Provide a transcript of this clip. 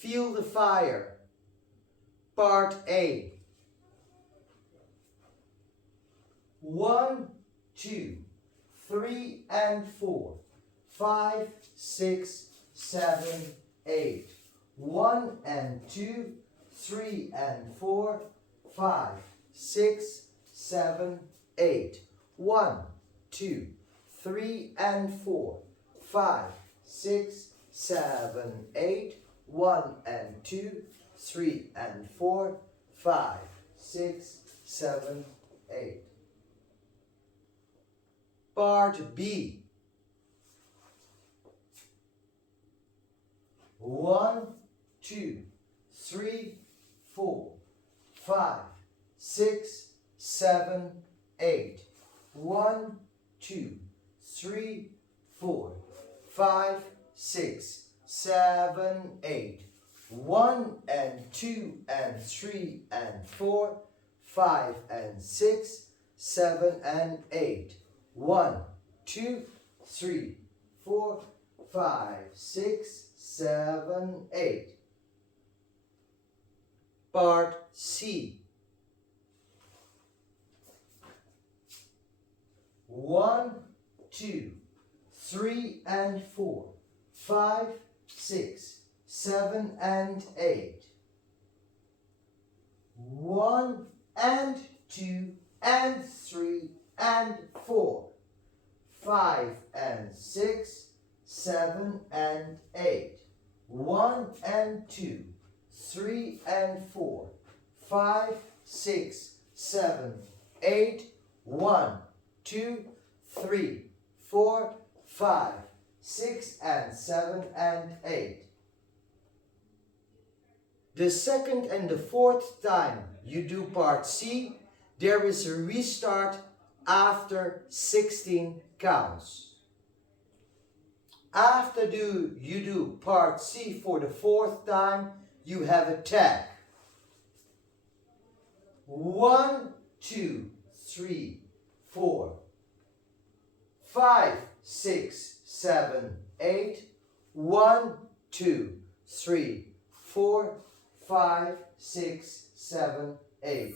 Feel the Fire, Part A. 1, 2, 3 and 4, 5, 6, 7, 8. 1 and 2, 3 and 4, 5, 6, 7, 8. 1, 2, 3 and 4, 5, 6, 7, 8. 1 and 2, 3 and 4, 5, 6, 7, 8. Part B. 1, 2, 3, 4, 5, 6, 7, 8. 1, 2, 3, 4, 5, 6, 7, 8. 1 and 2 and 3 and 4, 5 and 6, 7 and 8. 1, 2, 3, 4, 5, 6, 7, 8. Part C. 1, 2, 3 and 4, 5, 6, 7 and 8. 1 and 2 and 3 and 4, 5 and 6, 7 and 8. 1 and 2, 3 and 4, 5, 6, 7, 8. 1, 2, 3, 4, 5, 6 and 7 and 8. The second and the fourth time you do part C, there is a restart after 16 counts. After you do part C for the fourth time, you have a tag. 1, 2, 3, 4, 5, 6, 7, 8. 1, 2, 3, 4, 5, 6, 7, 8.